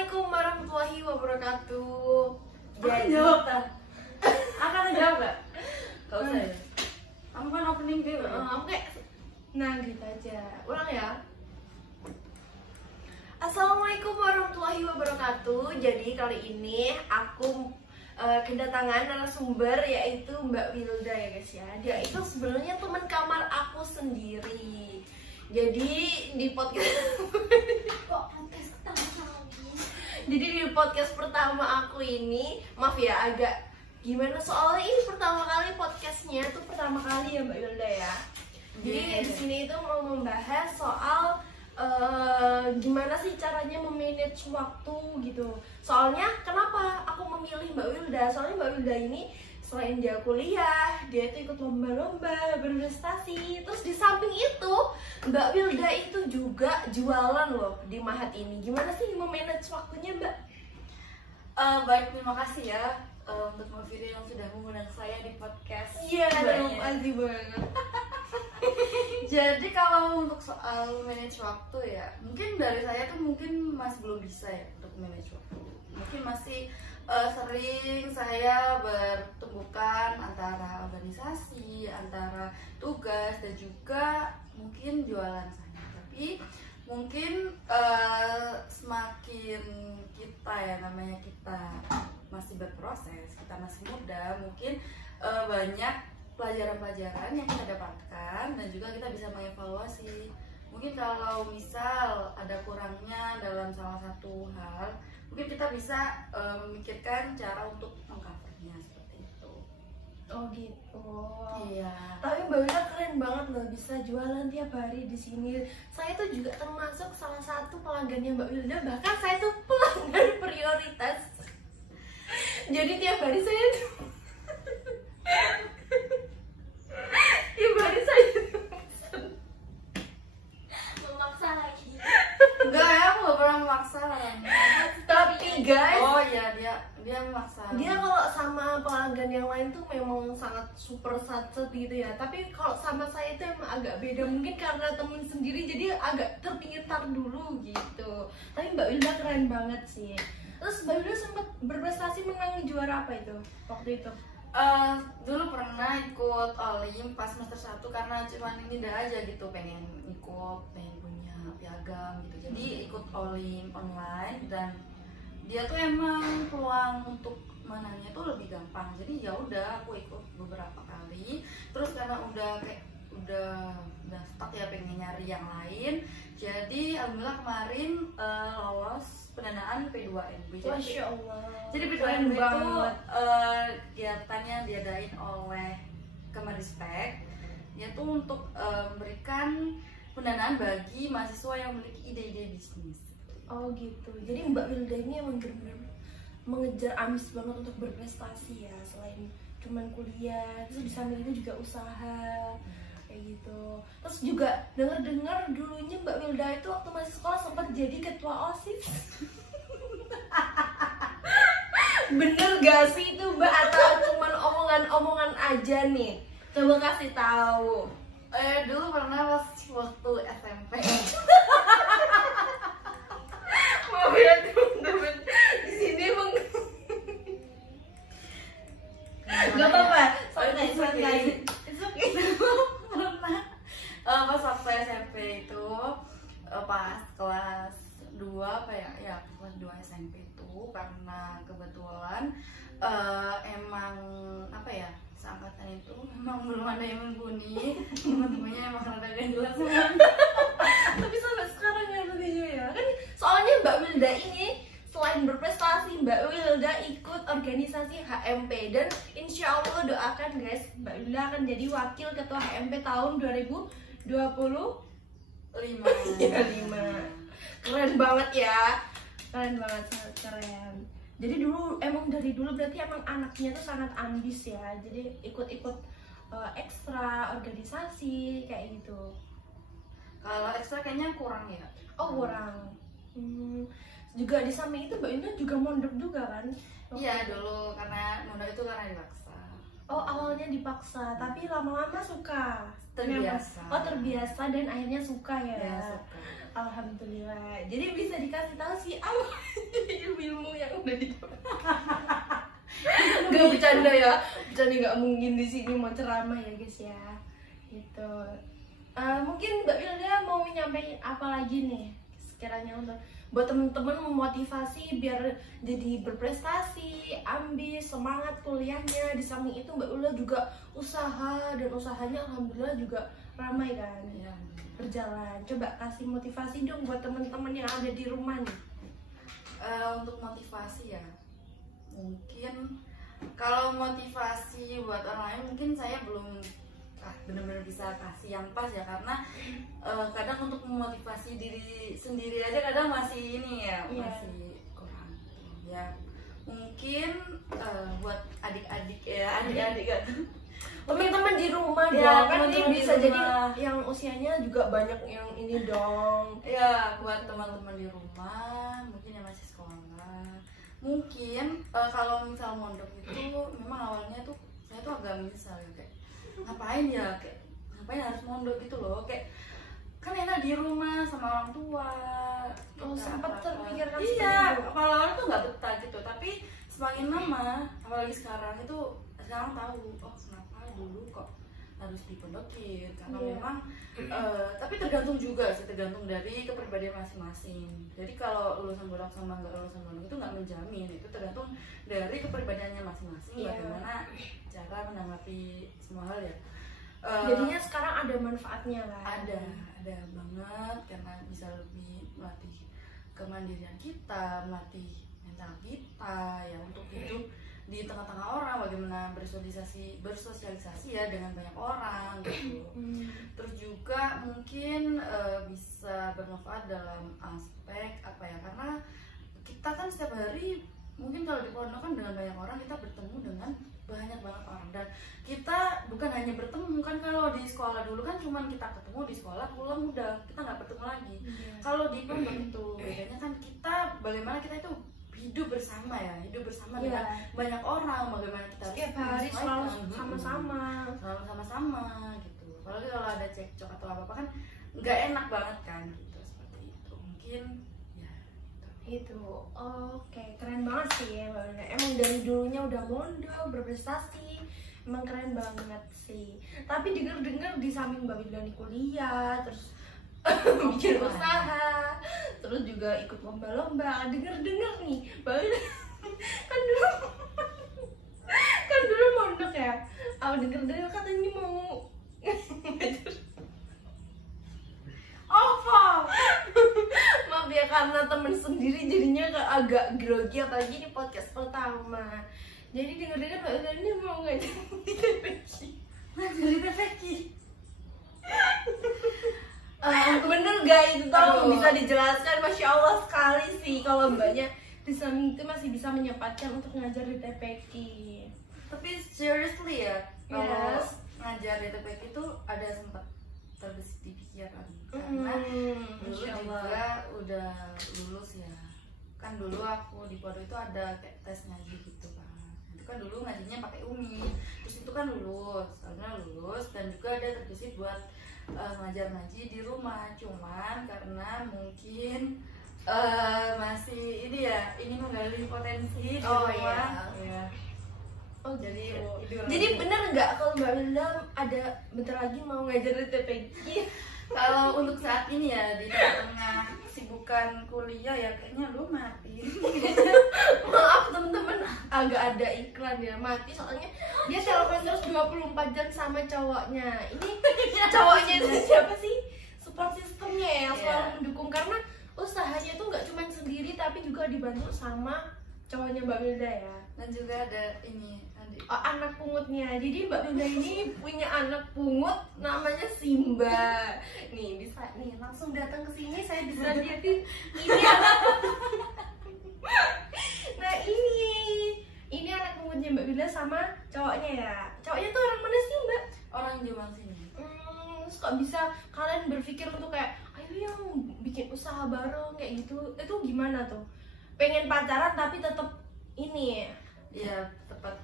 Assalamualaikum warahmatullahi wabarakatuh. Jadi jawab kan? Akan jawab gak? Gak usah ya. Kamu kan opening dulu. Kamu kayak gitu aja. Ulang ya. Assalamualaikum warahmatullahi wabarakatuh. Jadi kali ini aku kedatangan narasumber yaitu Mbak Wilda ya guys ya. Dia itu sebenarnya teman kamar aku sendiri. Jadi di podcast Jadi di podcast pertama aku ini, maaf ya agak gimana soalnya ini pertama kali podcastnya tuh pertama kali ya Mbak Wilda ya. Jadi di sini itu mau membahas soal gimana sih caranya memanage waktu gitu. Soalnya kenapa aku memilih Mbak Wilda? Soalnya Mbak Wilda ini selain dia kuliah, dia itu ikut lomba-lomba, berprestasi. Terus di samping itu, Mbak Wilda itu juga jualan loh di Mahat ini. Gimana sih memanage waktunya, Mbak? Baik, terima kasih ya untuk Mbak Firi yang sudah mengundang saya di podcast. Iya, terima kasih banget. Jadi kalau untuk soal manage waktu ya, mungkin dari saya tuh mungkin masih belum bisa ya untuk manage waktu. Mungkin masih sering saya bertumbukan antara organisasi, antara tugas dan juga mungkin jualan saya. Tapi mungkin semakin kita ya, namanya kita masih berproses, kita masih muda, mungkin banyak pelajaran-pelajaran yang kita dapatkan dan juga kita bisa mengevaluasi. Mungkin kalau misal ada kurangnya dalam salah satu hal, mungkin kita bisa memikirkan cara untuk mengcovernya seperti itu. Oh gitu. Iya. Tapi Mbak Wilda keren banget loh, bisa jualan tiap hari di sini. Saya tuh juga termasuk salah satu pelanggannya Mbak Wilda, bahkan saya tuh pelanggan prioritas. Jadi tiap hari saya tuh tiap hari saya tuh memaksa lagi. Enggak ya, aku gak pernah memaksa. tapi guys, Oh iya, dia memaksa. dia kalau sama pelanggan yang lain tuh memang sangat super satset gitu ya. Tapi kalau sama saya itu emang agak beda, mungkin karena temen sendiri jadi agak terpinggir-tar dulu gitu. Tapi Mbak Wilda keren banget sih. Terus Mbak Wilda sempat berprestasi menang juara apa itu waktu itu? Dulu pernah ikut Olim pas semester 1 karena cuman ini dah aja gitu, pengen punya piagam gitu. Jadi ikut Olim online dan dia tuh emang peluang untuk menangnya tuh lebih gampang. Jadi ya udah aku ikut beberapa kali. Terus karena udah stuck ya, pengen nyari yang lain. Jadi alhamdulillah kemarin lolos pendanaan P2NB. Masya Allah. Jadi P2NB itu kegiatannya diadain oleh Kemenristek. Dia tuh untuk memberikan pendanaan bagi mahasiswa yang memiliki ide-ide bisnis. Oh gitu. Jadi Mbak Wilda ini emang bener-bener mengejar ambis banget untuk berprestasi ya. Selain cuman kuliah, terus di samping itu juga usaha kayak gitu. Terus juga dengar-dengar dulunya Mbak Wilda itu waktu masih sekolah sempat jadi ketua OSIS. Bener gak sih itu Mbak, atau cuman omongan-omongan aja nih? Coba kasih tahu. Dulu pernah pas waktu SMP. Maaf ya teman-teman, di sini emang nggak apa-apa, santai. It's okay. Pernah pas waktu SMP itu pas kelas 2 apa ya? Ya kelas 2 SMP itu karena kebetulan emang apa ya? Seangkatan itu memang belum ada yang mumpuni, teman-temannya emang rada gandulan semua. Tapi sampai sekarang ya begini ya kan, soalnya Mbak Wilda ini selain berprestasi, Mbak Wilda ikut organisasi HMP dan insya Allah doakan guys, Mbak Wilda akan jadi wakil ketua HMP tahun 2025. Ya, 5. Keren banget ya, keren banget, sangat keren. Jadi dari dulu berarti emang anaknya tuh sangat ambis ya, jadi ikut-ikut ekstra organisasi kayak gitu. Kalau ekstra kayaknya kurang ya. Oh kurang. Juga di samping itu Mbak Wilda juga mondok juga kan? Iya dulu karena mondok itu karena dipaksa. Oh awalnya dipaksa, tapi lama-lama suka. Terbiasa. Oh terbiasa dan akhirnya suka ya. Ya suka. Alhamdulillah. Jadi bisa dikasih tahu sih apa ilmu yang udah didapat. Gak bercanda ya, bercanda nggak mungkin di sini mau ceramah ya guys ya. Gitu. Mungkin Mbak Wilda mau nyampein apa lagi nih sekiranya untuk buat temen-temen memotivasi biar jadi berprestasi, ambis, semangat kuliahnya. Di samping itu Mbak Wilda juga usaha, dan usahanya alhamdulillah juga ramai kan Ya. berjalan. Coba kasih motivasi dong buat temen-temen yang ada di rumah nih. Untuk motivasi ya, mungkin kalau motivasi buat orang lain mungkin saya belum benar-benar bisa kasih yang pas ya, karena kadang untuk memotivasi diri sendiri aja kadang masih ini ya, masih kurang ya. Mungkin buat adik-adik ya, adik-adik kan Teman-teman di rumah ya, dong, kan ini teman-teman di bisa jadi rumah. yang usianya juga banyak yang ini dong. ya, buat teman-teman di rumah mungkin yang masih sekolah, mungkin kalau misal mondok itu memang awalnya tuh saya tuh agak misal ya, kayak ngapain harus mondok gitu loh, kayak kan enak di rumah sama orang tua. Oh, sempat terpikirkan Iya, seperti itu. awal-awal tuh nggak betah gitu, tapi semakin lama, apalagi sekarang tahu, oh kenapa dulu kok harus dipondokin, karena Iya. memang tapi tergantung juga sih, tergantung dari kepribadian masing-masing. Jadi kalau lulusan pondok sama nggak lulusan pondok itu nggak menjamin, itu tergantung dari kepribadiannya masing-masing. Iya. Bagaimana cara menanggapi semua hal ya. Jadinya sekarang ada manfaatnya kan. Ada banget, karena bisa lebih melatih kemandirian kita, melatih mental kita ya, untuk hidup di tengah-tengah orang, bagaimana bersosialisasi ya dengan banyak orang gitu. Terus juga mungkin bisa bermanfaat dalam aspek apa ya, karena kita kan setiap hari mungkin kalau di pondok kan dengan banyak orang, kita bertemu dengan banyak banget orang, dan kita bukan hanya bertemu kan, kalau di sekolah dulu kan cuman kita ketemu di sekolah, pulang udah, kita nggak bertemu lagi. Kalau di pondok itu bedanya kan, kita bagaimana kita itu hidup bersama dengan banyak orang, bagaimana kita Setiap harus hari selalu menyesuaikan. sama-sama. sama gitu. Apalagi kalau ada cekcok atau apa kan nggak enak banget kan gitu, seperti itu mungkin ya. Itu oke, keren banget sih ya Mbak Wilda. Emang dari dulunya udah mondok, berprestasi, emang keren banget sih. Tapi denger-denger di samping Mbak Wilda nih kuliah, terus bikin usaha, terus juga ikut lomba-lomba. Denger-denger nih Mbak Wilda kan dulu mondok ya. Denger-denger katanya mau Apa? maaf ya, karena temen sendiri jadinya agak grogi, apalagi di podcast pertama. Jadi dengar-dengar Mbak Wilda ini mau ngajar di TPQ. Jadi TPQ. Bener gak itu, tolong Aduh. bisa dijelaskan. Masya Allah sekali sih kalau mbaknya di samping itu masih bisa menyempatkan untuk ngajar di TPQ. Tapi seriously ya, kalau Yes. ngajar di TPQ itu ada sempat terbesit di pikiran, karena dulu Masya Allah. juga udah lulus ya. Kan dulu aku di pondok itu ada kayak tes ngaji gitu kan. Itu kan dulu ngajinya pakai Umi. Terus itu kan lulus dan juga ada terbesit buat ngajar ngaji di rumah. Cuman karena mungkin masih ini menggali potensi di Oh, rumah. iya. Ya. Oh Jadi, gitu. Jadi bener nggak kalau Mbak Wilda ada bentar lagi mau ngajar di TPQ? Kalau untuk saat ini ya, di tengah kesibukan kuliah ya, kayaknya lu mati. Maaf temen-temen, agak ada iklan ya, mati soalnya dia telepon terus 24 jam sama cowoknya. Ini cowoknya itu siapa sih? Support sistemnya ya, yang selalu mendukung, karena usahanya tuh nggak cuma sendiri tapi juga dibantu sama cowoknya Mbak Wilda ya. Dan juga ada ini adik. Anak pungutnya. Jadi Mbak Wilda ini punya anak pungut namanya Simba. Nih bisa nih langsung datang ke sini, saya bisa liatin ini anak. Nah ini anak pungutnya Mbak Wilda sama cowoknya ya. Cowoknya tuh orang mana sih Mbak? Orang Jombang sini. Terus kok bisa kalian berpikir untuk kayak ayo yang bikin usaha bareng kayak gitu? Itu gimana tuh? Pengen pacaran tapi tetap ini. Ya tetap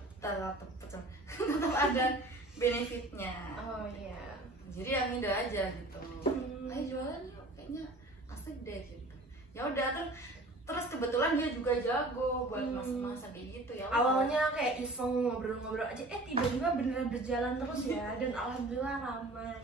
ada benefitnya. Oh iya. Jadi yang mudah aja gitu. Ayo jualan yuk, kayaknya asik deh gitu. Ya udah terus kebetulan dia juga jago buat masak kayak gitu ya. Awalnya kayak iseng ngobrol-ngobrol aja, tiba-tiba beneran berjalan terus ya, dan alhamdulillah ramai.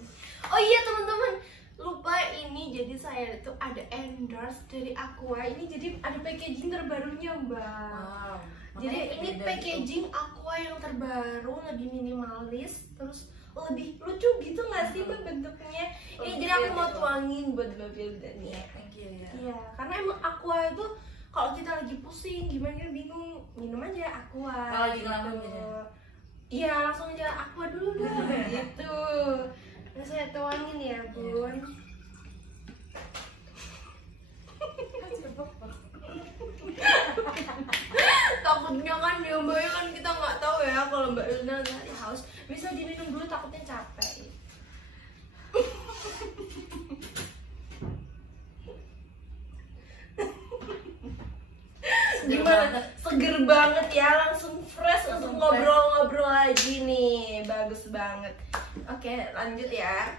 Oh iya teman-teman, lupa ini, jadi saya itu ada endorse dari Aqua ini, jadi ada packaging terbarunya mbak. Wow. Jadi Makanya ini beda packaging Aqua yang terbaru, lebih minimalis, terus lebih lucu gitu nggak sih mbak bentuknya? Ini jadi aku mau tuangin buat mbak Vildan ya. Thank you ya. Iya, karena emang Aqua itu kalau kita lagi pusing, gimana bingung, minum aja Aqua. Kalau lagi ngelamun gitu. Iya, langsung aja Aqua dulu dah gitu. Nah, saya tuangin ya, Bun. Takutnya kan ya mbak, kan kita nggak tahu ya kalau mbak Ilna nggak haus, bisa diminum dulu, takutnya capek. Gimana? Seger banget ya, langsung fresh untuk ngobrol-ngobrol lagi nih, bagus banget. Oke, lanjut ya.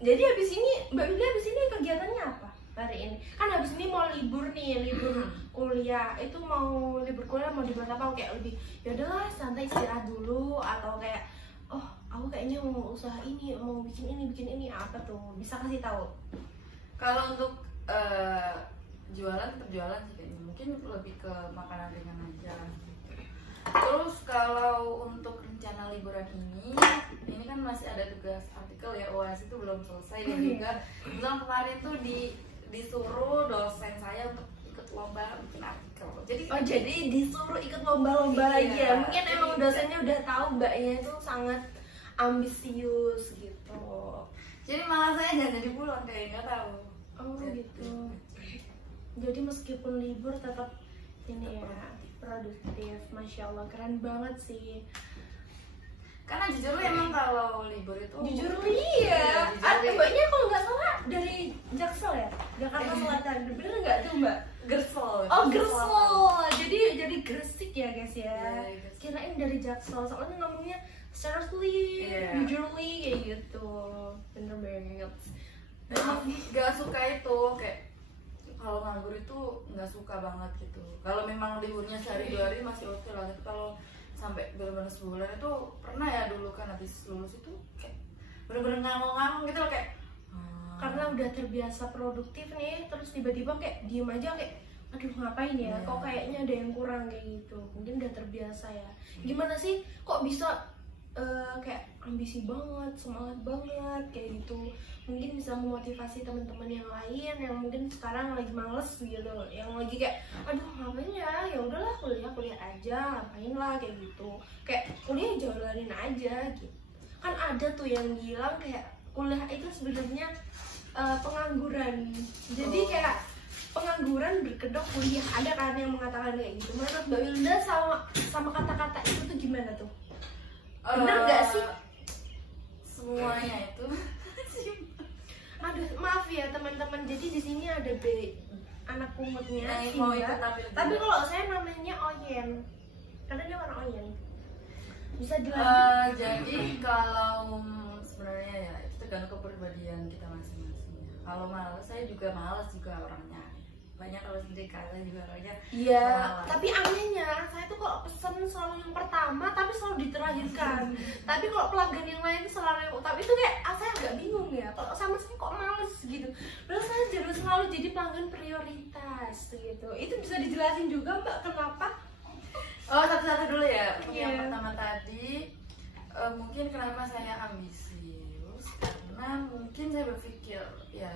Jadi habis ini Mbak Bilda habis ini kegiatannya apa hari ini? Kan habis ini mau libur nih, libur kuliah. Itu mau libur kuliah mau dibuat apa? Kayak lebih ya udahlah santai istirahat dulu, atau kayak oh aku kayaknya mau usaha ini, mau bikin ini apa tuh? Bisa kasih tahu? Kalau untuk jualan tetap jualan sih kayaknya, mungkin lebih ke makanan ringan aja. Terus kalau untuk rencana liburan ini kan masih ada tugas artikel ya, UAS itu belum selesai, dan juga bilang kemarin tuh disuruh dosen saya untuk ikut lomba bikin artikel. Jadi disuruh ikut lomba-lomba lagi ya? Mungkin emang dosennya udah tahu mbaknya itu sangat ambisius gitu. Jadi malah saya nggak jadi pulang kayak nggak tahu. Oh gitu. Jadi meskipun libur tetap ini ya produktif. Masya Allah, keren banget sih. Karena jujur emang kalau libur itu iya. Mbaknya kalau nggak salah dari Jaksel ya, Jakarta Selatan. Bener nggak tuh mbak? Gersel. Oh Gersel. Jadi Gresik ya guys ya. Kirain dari Jaksel, soalnya ngomongnya seriously, jujurly kayak gitu. Bener banget. Emang nggak suka itu, kayak kalau nganggur itu nggak suka banget gitu. Kalau memang liburnya sehari 2 hari masih oke lah. Tapi kalau sampai benar-benar sebulan itu pernah ya dulu kan habis lulus itu kayak benar-benar ngamuk-ngamuk gitu loh, kayak karena udah terbiasa produktif nih, terus tiba-tiba kayak diem aja kayak aduh ngapain ya, kok kayaknya ada yang kurang kayak gitu. Mungkin udah terbiasa ya. Gimana sih kok bisa kayak ambisi banget, semangat banget kayak gitu? Mungkin bisa memotivasi teman-teman yang lain yang mungkin sekarang lagi males gitu, yang lagi kayak aduh ngapain ya udahlah kuliah aja, ngapain lah kayak gitu, kayak kuliah jalanin aja gitu. Kan ada tuh yang bilang kayak kuliah itu sebenarnya pengangguran, jadi kayak pengangguran berkedok kuliah. Ada kan yang mengatakan kayak gitu. Menurut Mbak Wilda sama kata-kata itu tuh gimana tuh? Bener nggak sih? Semuanya itu aduh maaf ya teman-teman, jadi di sini ada anak kumutnya mau Mbak. Tapi kalau saya namanya Oyen, karena dia orang Oyen. Bisa dilanjut? Jadi kalau sebenarnya ya itu tergantung kepribadian kita masing-masing. Kalau malas, saya juga malas juga orangnya. Banyak kalau sendiri kalian juga orangnya. Iya, tapi anehnya saya tuh kalau pesen selalu yang pertama tapi selalu diterakhirkan. Tapi kalau pelanggan yang lain selalu yang utama, itu kayak saya agak bingung ya. Kalau sama saya kok males gitu. Padahal saya harus selalu jadi pelanggan prioritas gitu. Itu bisa dijelasin juga Mbak kenapa? Oh, satu-satu dulu ya. Yang pertama tadi mungkin kenapa saya ambisius, karena mungkin saya berpikir ya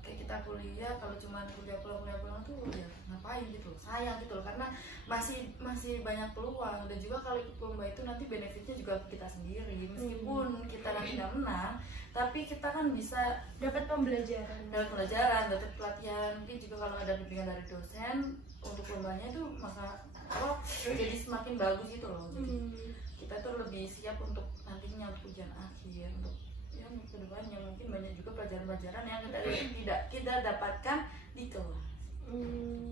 kayak kita kuliah, kalau cuma kuliah pulang tuh ya ngapain gitu, sayang gitu loh, karena masih banyak peluang. Dan juga kalau ikut lomba itu nanti benefitnya juga kita sendiri, meskipun kita nanti nggak menang, tapi kita kan bisa dapat pembelajaran, dapat pelatihan. Mungkin juga kalau ada bimbingan dari dosen untuk lombanya itu maka jadi semakin bagus gitu loh. Jadi kita tuh lebih siap untuk nantinya untuk ujian akhir, untuk kedepannya mungkin banyak juga pelajaran-pelajaran yang tidak kita dapatkan di kelas.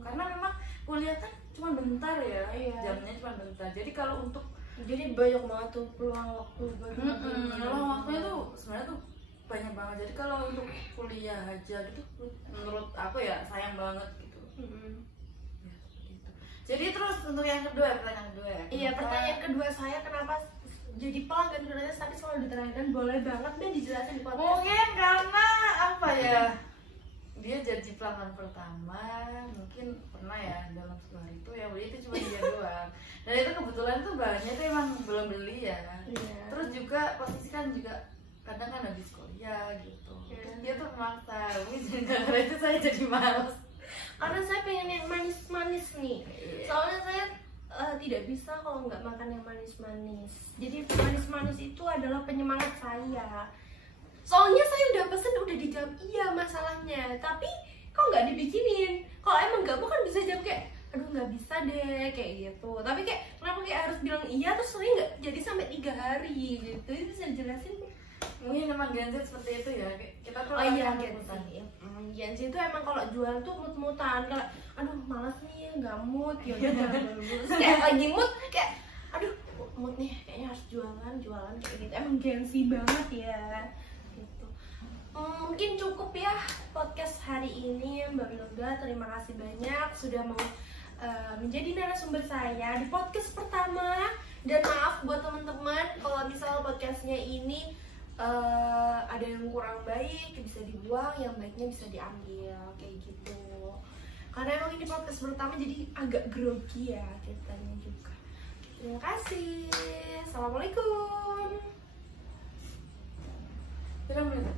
Karena memang kuliah kan cuma bentar ya, jamnya cuma bentar. Jadi kalau untuk jadi banyak banget tuh peluang waktu peluang waktunya tuh sebenarnya tuh banyak banget. Jadi kalau untuk kuliah aja gitu menurut aku ya sayang banget gitu. Ya, seperti itu. Jadi terus untuk yang kedua, pertanyaan kedua ya. Iya, pertanyaan kedua saya, kenapa jadi pelanggan gratis tapi selalu diterangkan? Boleh banget deh dijelasin di podcast. Mungkin karena apa ya, dia jadi pelanggan pertama, mungkin pernah ya dalam sebulan itu ya, itu cuma dia doang. Dan itu kebetulan tuh bahannya tuh emang belum beli ya. Iya. Terus juga posisi kan juga kadang kan habis kuliah gitu. Terus dia tuh memaksa, mungkin gara-gara itu saya jadi malas. Karena saya pengen yang manis-manis nih. Soalnya saya tidak bisa kalau nggak makan yang manis-manis. Jadi manis-manis itu adalah penyemangat saya. Soalnya saya udah pesen, udah dijawab iya masalahnya, tapi kok nggak dibikinin. Kalau emang nggak mau kan bisa jawab kayak, aduh nggak bisa deh, kayak gitu. Tapi kayak kenapa kayak harus bilang iya terus saya nggak jadi sampai 3 hari gitu. Itu bisa jelasin? Mungkin emang Gen Z seperti itu ya. Kita tuh Oh iya, orang Gen Z. mut-mutan. Gen Z itu emang kalau jualan tuh mut-mutan. Kalau aduh malas nih, nggak mood, ya udah jangan dulu. Terus kayak lagi mood, kayak aduh mood nih, kayaknya harus jualan kayak gitu. Emang Gen Z banget ya. Gitu. Mungkin cukup ya podcast hari ini, Mbak Wilda. Terima kasih banyak sudah mau menjadi narasumber saya di podcast pertama. Dan maaf buat teman-teman kalau misal podcastnya ini ada yang kurang baik bisa dibuang, yang baiknya bisa diambil kayak gitu. Karena emang ini podcast pertama jadi agak grogi ya ceritanya juga. Terima kasih. Assalamualaikum. Berapa menit?